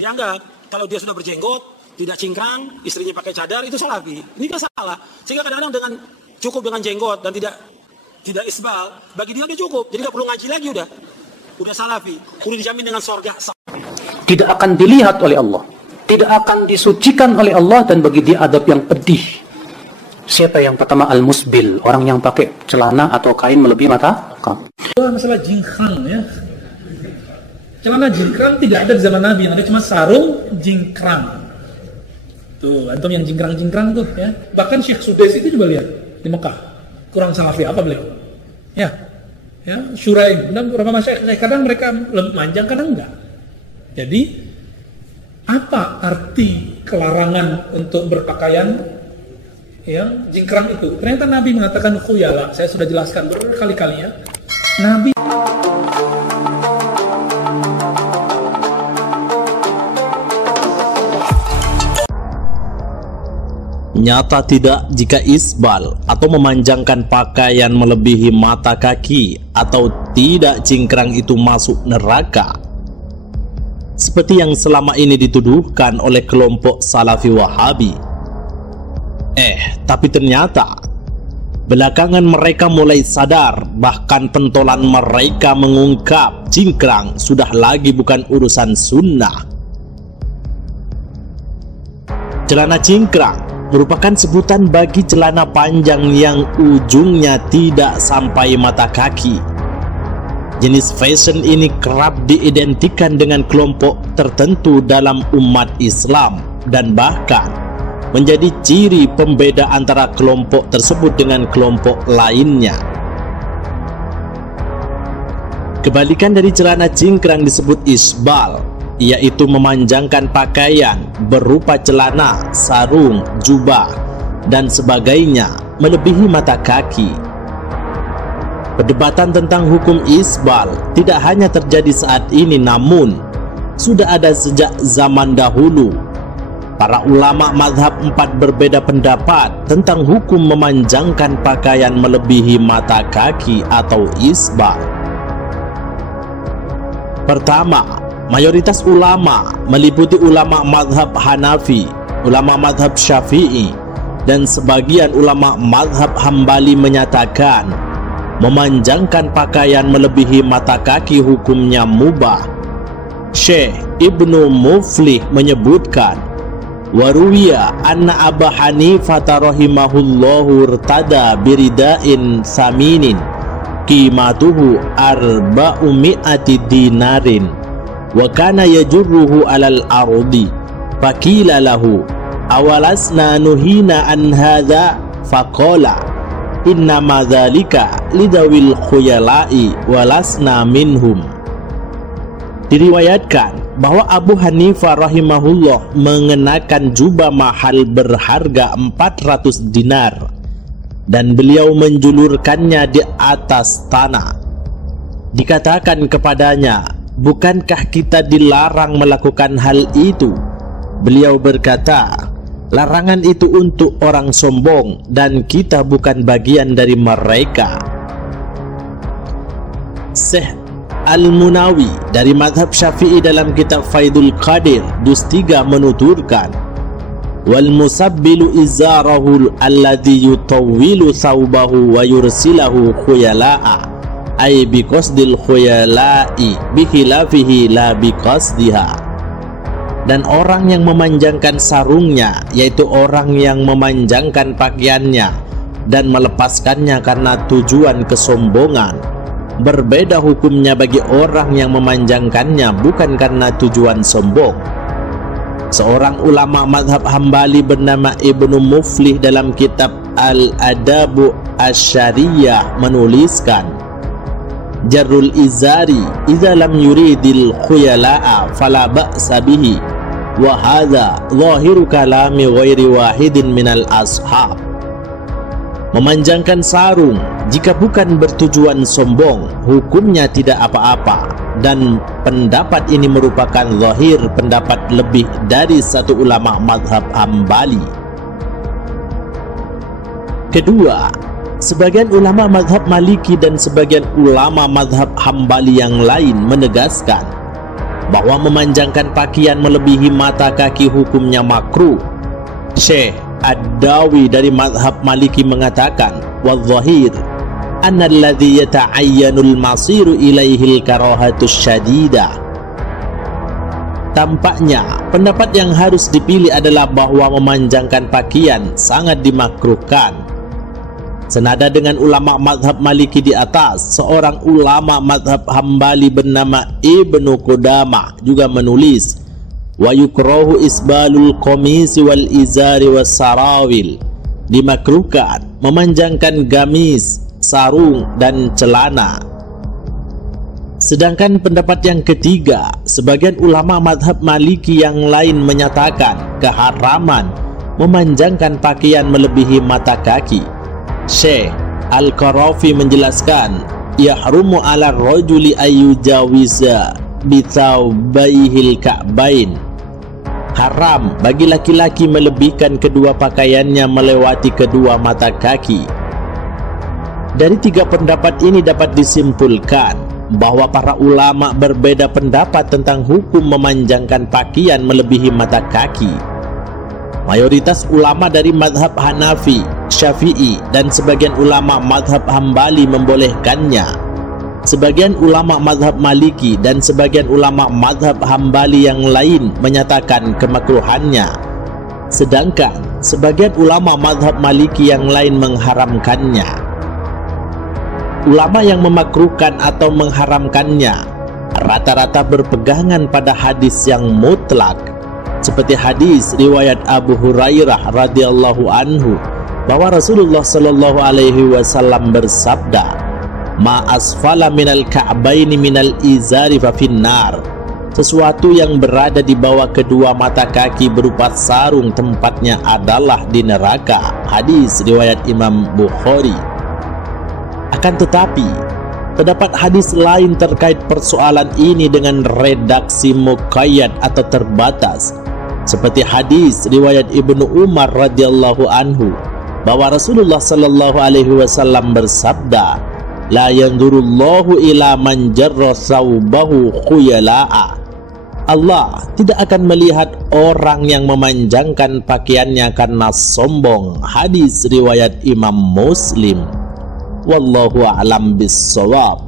Dianggap kalau dia sudah berjenggot, tidak cingkrang, istrinya pakai cadar, itu salafi. Ini kan salah. Sehingga kadang-kadang dengan cukup dengan jenggot dan tidak isbal, bagi dia udah cukup. Jadi nggak perlu ngaji lagi udah salafi. Udah dijamin dengan surga. Tidak akan dilihat oleh Allah, tidak akan disucikan oleh Allah, dan bagi dia adab yang pedih. Siapa yang pertama? Al-musbil, orang yang pakai celana atau kain melebihi mata. Masalah jingkrang ya. Celana jingkrang tidak ada di zaman Nabi, yang ada cuma sarung jingkrang. Tuh, antum yang jingkrang-jingkrang tuh ya. Bahkan Syekh Sudais itu juga lihat di Mekah. Kurang salafi apa beliau? Ya, Syuraim dan beberapa masyarakat kadang mereka manjang, kadang enggak. Jadi apa arti kelarangan untuk berpakaian yang jingkrang itu? Ternyata Nabi mengatakan khuyala. Saya sudah jelaskan berkali-kali ya. Nabi nyata tidak jika isbal atau memanjangkan pakaian melebihi mata kaki atau tidak cingkrang itu masuk neraka, seperti yang selama ini dituduhkan oleh kelompok Salafi Wahabi. Tapi ternyata belakangan mereka mulai sadar, bahkan pentolan mereka mengungkap cingkrang sudah lagi bukan urusan sunnah. Celana cingkrang merupakan sebutan bagi celana panjang yang ujungnya tidak sampai mata kaki. Jenis fashion ini kerap diidentikan dengan kelompok tertentu dalam umat Islam dan bahkan menjadi ciri pembeda antara kelompok tersebut dengan kelompok lainnya. Kebalikan dari celana cingkrang disebut isbal, yaitu memanjangkan pakaian berupa celana, sarung, jubah, dan sebagainya melebihi mata kaki. Perdebatan tentang hukum isbal tidak hanya terjadi saat ini, namun sudah ada sejak zaman dahulu. Para ulama mazhab 4 berbeda pendapat tentang hukum memanjangkan pakaian melebihi mata kaki atau isbal. Pertama, mayoritas ulama meliputi ulama mazhab Hanafi, ulama mazhab Syafi'i, dan sebagian ulama mazhab Hambali menyatakan memanjangkan pakaian melebihi mata kaki hukumnya mubah. Syekh Ibnu Muflih menyebutkan, waruwiya anna Aba Hanifah rahimahullahu irtada biridain saminin qimatuhu arba'umi'ati dinarin wa kana yajurruhu alal ardi faqila lahu awalasna nuhina an hadha faqala inna ma dzalika lidawil khuyala'i walasna minhum. Diriwayatkan bahwa Abu Hanifah rahimahullah mengenakan jubah mahal berharga 400 dinar dan beliau menjulurkannya di atas tanah. Dikatakan kepadanya, bukankah kita dilarang melakukan hal itu? Beliau berkata, larangan itu untuk orang sombong dan kita bukan bagian dari mereka. Syekh Al-Munawi dari mazhab Syafi'i dalam kitab Faidul Qadir juz 3 menuturkan, wal musabbilu izarahu alladhi yutawwilu thawbahu wa yursilahu khuyala'a ay biqasdil khuyala'i bihilafihi la biqasdiha. Dan orang yang memanjangkan sarungnya, yaitu orang yang memanjangkan pakaiannya dan melepaskannya karena tujuan kesombongan, berbeda hukumnya bagi orang yang memanjangkannya bukan karena tujuan sombong. Seorang ulama mazhab Hambali bernama Ibnu Muflih dalam kitab Al-Adabu Asy-Syariyah menuliskan, jarrul izari idza lam yuridil khuyala'a fala ba'sa bihi wa hadza zahiru kalami ghairi wahidin minal ashab. Memanjangkan sarung jika bukan bertujuan sombong, hukumnya tidak apa-apa, dan pendapat ini merupakan zahir pendapat lebih dari satu ulama mazhab Hambali. Kedua, sebagian ulama mazhab Maliki dan sebagian ulama mazhab Hambali yang lain menegaskan bahwa memanjangkan pakaian melebihi mata kaki hukumnya makruh. Syekh Ad-Dawi dari mazhab Maliki mengatakan, "Wadh-dhahir anna alladhi yata'ayyanul masiru ilaihil karahatus syadidah." Tampaknya pendapat yang harus dipilih adalah bahwa memanjangkan pakaian sangat dimakruhkan. Senada dengan ulama mazhab Maliki di atas, seorang ulama mazhab Hambali bernama Ibnu Qudamah juga menulis, "Wa yukrahu isbalul qamisi wal izari was sarawil." Dimakruhkan memanjangkan gamis, sarung dan celana. Sedangkan pendapat yang ketiga, sebagian ulama mazhab Maliki yang lain menyatakan keharaman memanjangkan pakaian melebihi mata kaki. Syekh Al-Qarafi menjelaskan, "Yahrumu 'ala rajuli ayyujawiza bitaubaihil ka'bain." Haram bagi laki-laki melebihkan kedua pakaiannya melewati kedua mata kaki. Dari tiga pendapat ini dapat disimpulkan bahwa para ulama berbeda pendapat tentang hukum memanjangkan pakaian melebihi mata kaki. Mayoritas ulama dari mazhab Hanafi, Syafi'i, dan sebagian ulama mazhab Hambali membolehkannya. Sebagian ulama mazhab Maliki dan sebagian ulama mazhab Hambali yang lain menyatakan kemakruhannya. Sedangkan sebagian ulama mazhab Maliki yang lain mengharamkannya. Ulama yang memakruhkan atau mengharamkannya rata-rata berpegangan pada hadis yang mutlak, seperti hadis riwayat Abu Hurairah radhiyallahu anhu bahwa Rasulullah shallallahu alaihi wasallam bersabda, "Ma asfala minal ka'baini minal izari fa finnar." Sesuatu yang berada di bawah kedua mata kaki berupa sarung tempatnya adalah di neraka. Hadis riwayat Imam Bukhari. Akan tetapi, terdapat hadis lain terkait persoalan ini dengan redaksi muqayyad atau terbatas, seperti hadis riwayat Ibnu Umar radhiyallahu anhu bahwa Rasulullah sallallahu alaihi wasallam bersabda, "La yanzurullahu ila man jarra thawbahu khuyala'a." Allah tidak akan melihat orang yang memanjangkan pakaiannya karena sombong. Hadis riwayat Imam Muslim. Wallahu a'lam bis-shawab.